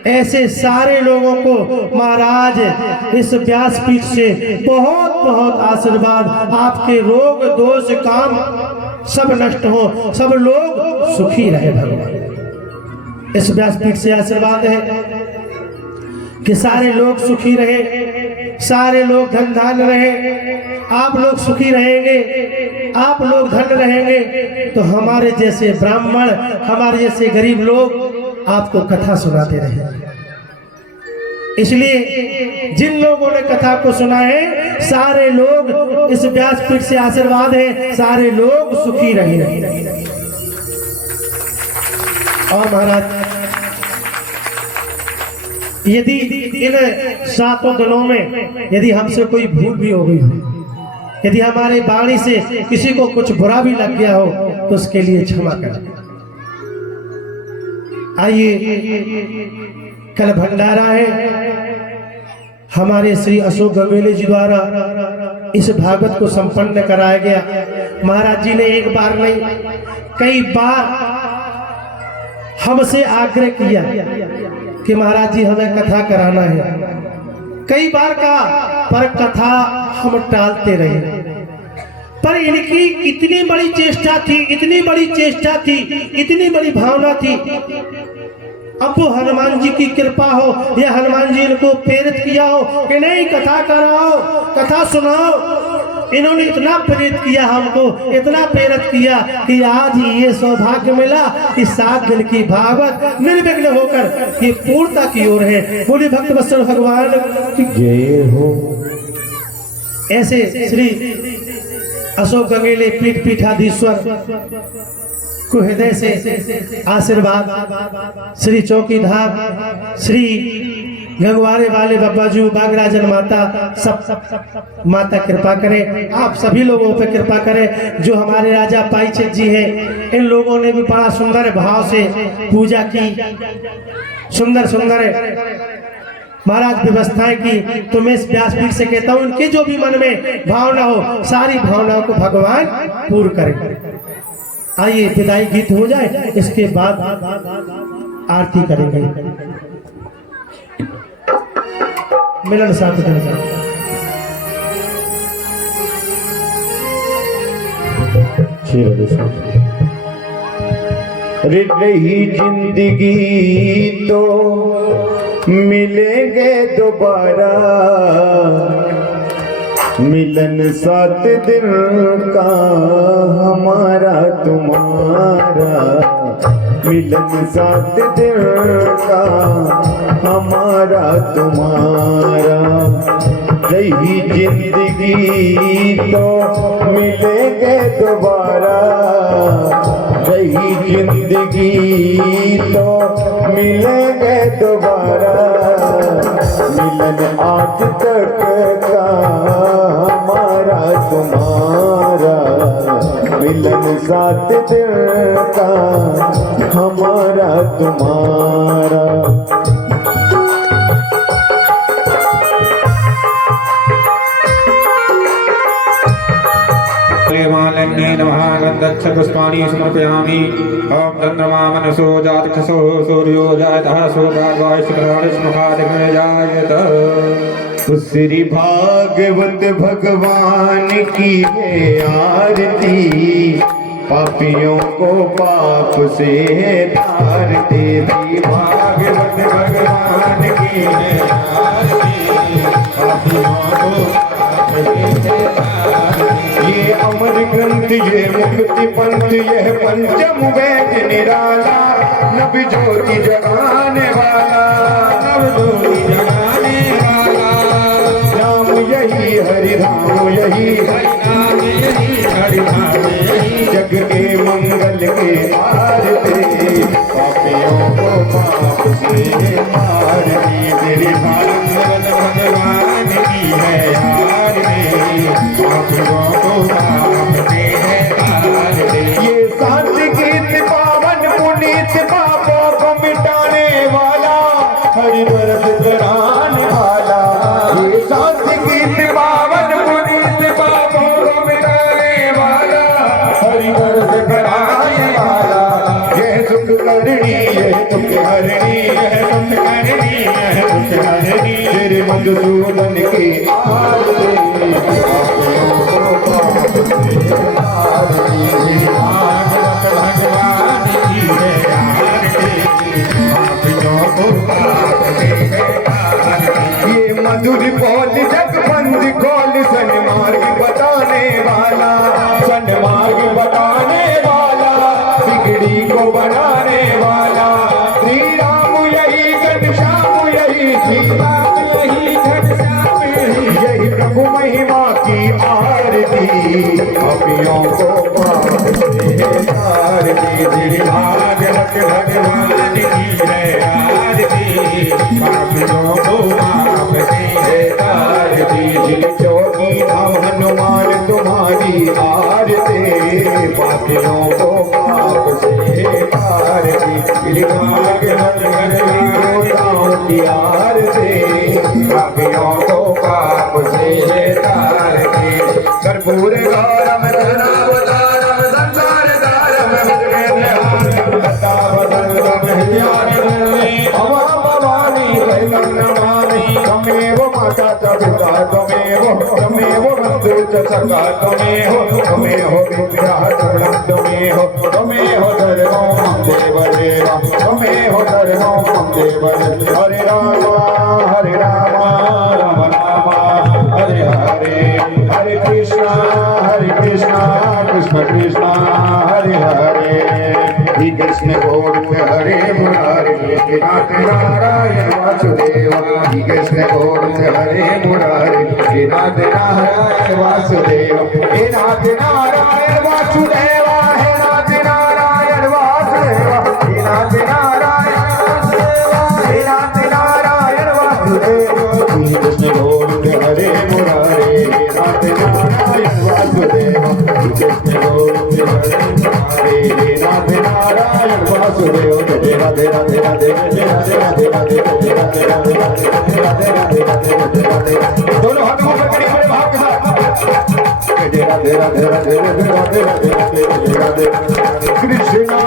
ऐसे सारे लोगों को महाराज इस व्यासपीठ से बहुत बहुत आशीर्वाद, आपके रोग दोष काम सब नष्ट हो, सब लोग सुखी रहे भगवान। इस व्यासपीठ से आशीर्वाद है कि सारे लोग सुखी रहे, सारे लोग धन धान रहे, आप लोग सुखी रहेंगे, आप लोग धन रहेंगे, तो हमारे जैसे ब्राह्मण, हमारे जैसे गरीब लोग आपको कथा सुनाते रहेंगे। इसलिए जिन लोगों ने कथा को सुना है, सारे लोग, इस व्यासपीठ से आशीर्वाद है, सारे लोग सुखी रहे। और महाराज, यदि इन 7 दिनों में यदि हमसे कोई भूल भी हो गई हो, यदि हमारे वाणी से किसी को कुछ बुरा भी लग गया हो, तो उसके लिए क्षमा करें। आइए, कल भंडारा है, हमारे श्री अशोक गंगेले जी द्वारा इस भागवत को संपन्न कराया गया। महाराज जी ने एक बार नहीं, कई बार हमसे आग्रह किया कि महाराज जी हमें कथा कराना है, कई बार कहा, पर कथा हम टालते रहे। पर इनकी इतनी बड़ी चेष्टा थी, इतनी बड़ी चेष्टा थी, इतनी बड़ी भावना थी। अब वो हनुमान जी की कृपा हो या हनुमान जी इनको प्रेरित किया हो कि नहीं कथा कराओ, कथा सुनाओ। इन्होंने इतना प्रेरित किया हमको, इतना प्रेरित किया कि आज ये सौभाग्य मिला कि 7 दिन की भागवत निर्विघ्न होकर ये पूर्णता की ओर है। बोले भक्त वत्सल भगवान की जय हो। ऐसे श्री अशोक गंगेले पीठ पीठाधीश्वर को हृदय से आशीर्वाद, श्री चौकीदार, श्री गंगवारे वाले बब्बाजू, बागराजन माता, सब माता कृपा करें, आप सभी लोगों पे कृपा करें। जो हमारे राजा पाईचेत जी हैं, इन लोगों ने भी बड़ा सुंदर भाव से पूजा की, सुंदर सुंदर महाराज व्यवस्थाएं की। तो मैं इस व्यासपीठ से कहता हूँ, उनके जो भी मन में भावना हो, सारी भावनाओं को भगवान पूर्ण करें। आइए, विदाई गीत हो जाए, इसके बाद आरती करेंगे। मिलन साथ रही जिंदगी तो मिलेंगे दोबारा, मिलन 7 दिन का हमारा तुम्हारा, मिलन 7 दिन का हमारा तुम्हारा। रही जिंदगी तो मिलेंगे दोबारा, रही जिंदगी तो मिलेंगे दोबारा, मिलन आज तक का हमारा तुम्हारा, मिलन 7 दिन का हमारा तुम्हारा। मालिन्ये नमः गन्धच्छ पुष्पाणि समर्पयामि। ॐ चन्द्रमा मनसो जातचसो सूर्यो जातः सोभागायश्चक्रवाणिष्मुखादिग्निजायत। श्री भागवत भगवान की है आरती, पापियों को पाप से तारते। श्री भागवत भगवान की है आरती, पापियों को पाप से तारते। ये अमर ग्रंथ, ये मुक्ति पंथ, यह पंचम वेद निराला, नब ज्योति जगाने वाला, नब ज्योति जगाने वाला। राम यही हरि राम यही हरि नाम यही हरि नाम यही, जग के मंगल के आरती, पापियों को पाप से मारती। तेरे भागवत भगवान की है आरती, पापियों को पाप से तारते। ये 7 गीत पावन पुनीत, पापों को मिटाने वाला, हरि बरस कराने वाला। ये 7 गीत पावन पुनीत, पापों को मिटाने वाला, हरि बरस कराने वाला। यह सुख करनी, यह दुख हरणी, यह सुख करनी, यह दुख हरणी। तेरे मधुसूदन के आरती, भगवान की है आरती, पापियों को पाप से तारते। ये मधुर बोल जगबंद खोल सन्मार्ग बताने वाला, सन्मार्ग बताने वाला, बिगड़ी को बनाने वाला। श्री राम यही घनश्याम यही, सीता यही घनश्याम यही प्रभु महिमा की आरती, पापियों को पाप से तारती। श्री भागवत भगवान की है आरती, पापियों को पाप से तारती। जोगी नाम हनुमान तुम्हारी आरती, पापियों को पाप से तारती। श्री भागवत भगवान की आरती, पापियों को पाप से तारती। कर्पूर गौरम धनावतारम संसार तारम भवानी नमामि। त्वमेव माता च पिता त्वमेव, त्वमेव बन्धु च सखा त्वमेव, त्वमेव विद्या सर्वं त्वमेव, त्वमेव सर्वं मम देव देव, त्वमेव सर्वं मम देव देव। हरे राम राम राम हरे हरे, हरे कृष्णा कृष्ण कृष्ण हरे हरे। श्री कृष्ण गोविंद हरे मुरारे, हे नाथ नारायण वासुदेव। श्री कृष्ण गोविंद हरे मुरारे, हे नाथ नारायण वासुदेव। हे नाथ नारायण वासुदेव, हे नाथ नारायण वासुदेव, हे नाथ नारायण वासुदेव, हे नाथ नारायण वासुदेव। श्री कृष्ण गोविंद हरे मुरारे, हे नाथ नारायण वासुदेव। श्री कृष्ण गोविंद हरे मुरारे, हे नाथ नारायण वासुदेव। जय राधे राधे राधे, जय राधे राधे राधे, जय राधे राधे राधे, जय राधे राधे राधे, जय राधे राधे। दोनों हाथों को पकड़िए बड़े भाव के साथ। जय राधे राधे राधे, जय राधे राधे राधे, जय राधे राधे। कृष्णा